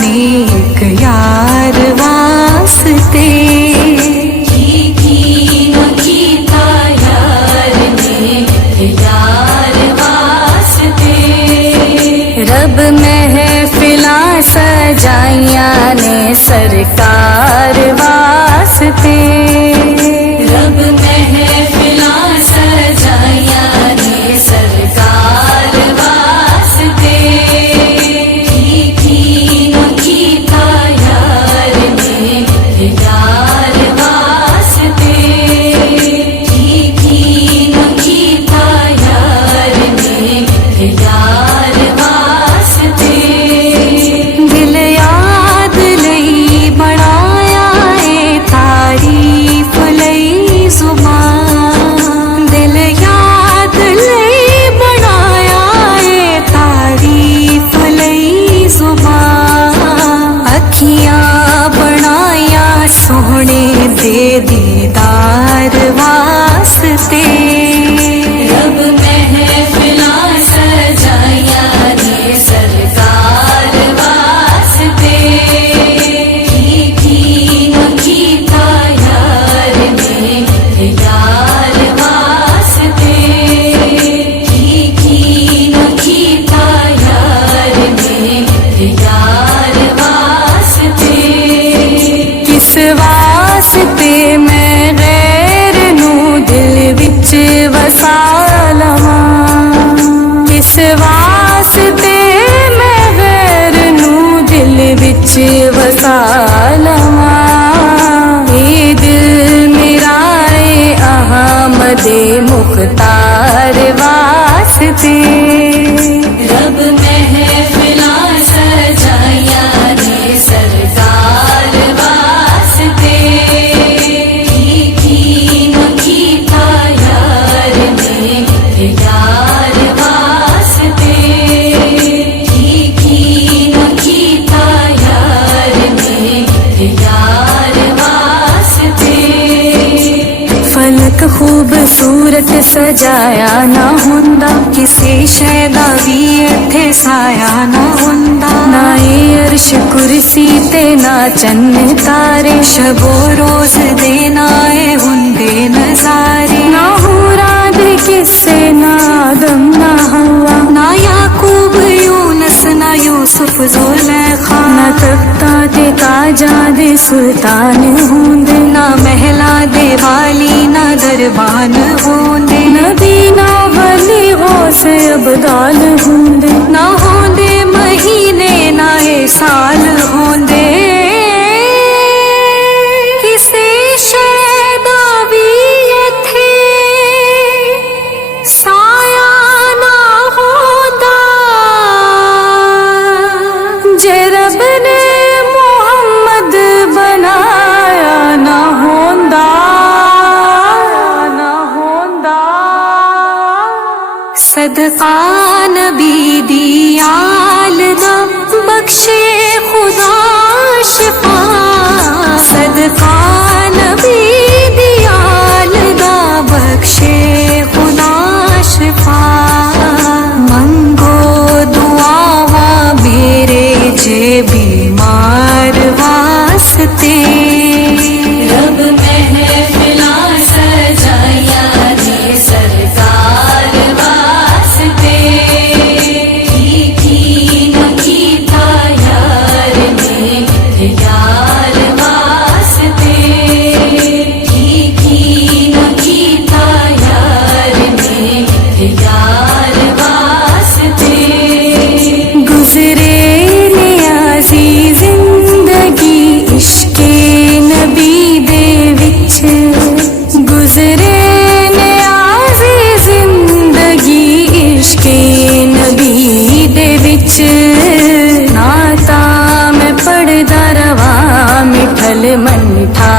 नेक यार वास्ते। रब महफिलां सजाइयां ने सरकार वास्ते। रब महफिलां सजाइयां ने सरकार वास्ते। कीता यार ने यार वास्ते। कीता यार ने यार वास्ते। दिल याद लई बनाया ए तारीफ लई जुबान। दिल याद लई बनाया ए तारीफ लई जुबान। अखियां बनाया सोहने दे दीदार वास्ते। रब महफिलां सजाइयां ने सरकार वास्ते। कीता यार ने यार वास्ते। कीता यार ने यार वास्ते। किस वास्ते मैं गैर नू दिल विच वसा लवां। किस वास्ते मैं गैर नू दिल विच वसा लवां। ए दिल मेरा ए अहमदे मुख्तार वास्ते। रब महफिलां सजाइयां ने सरकार वास्ते। कीता यार ने यार वास्ते। कीता यार ने यार वास्ते। फलक खूबसूरत सजाया ना हुंदा। किसी शैदा भी इत्थे साया ना हुंदा। ना ए अर्श कुर्सी ते ना चन्न तारे। शबो रोज दे ना ए हुंदे नजारे। ना हूरां दे किस्से ना आदम ना हवा। ना याकूब यूनस ना यूसुफ ज़ुलैखा। ना तख्ता ते ताजा दे सुल्तान होंदे। ना महला दे वाली ना दरबान होंदे। नबी ना वली गौसे अबदाल होंदे। ना होंदे महीने ना ए साल होंदे। किसी शैदा भी इत्थे साया ना होंदा। जे रब ने मोहम्मद बनाया ना होंदा। सदका नबी दी आल दा बख्शे खुदा शिफा। सदका नबी दी आल दा बख्शे खुदा शिफा। मंगो दुआवा मेरे जे बीमार वास्ते। रब महफिलां सजाइयां ने सरकार वास्ते। कीता यार ने यार वास्ते। कीता यार ने यार वास्ते। गुजरे नियाज़ी जिंदगी इश्के नबी दे विच। गुजरे नियाज़ी जिंदगी इश्के नबी दे विच। नाता मैं पढ़दा रवां मिठल मन ठा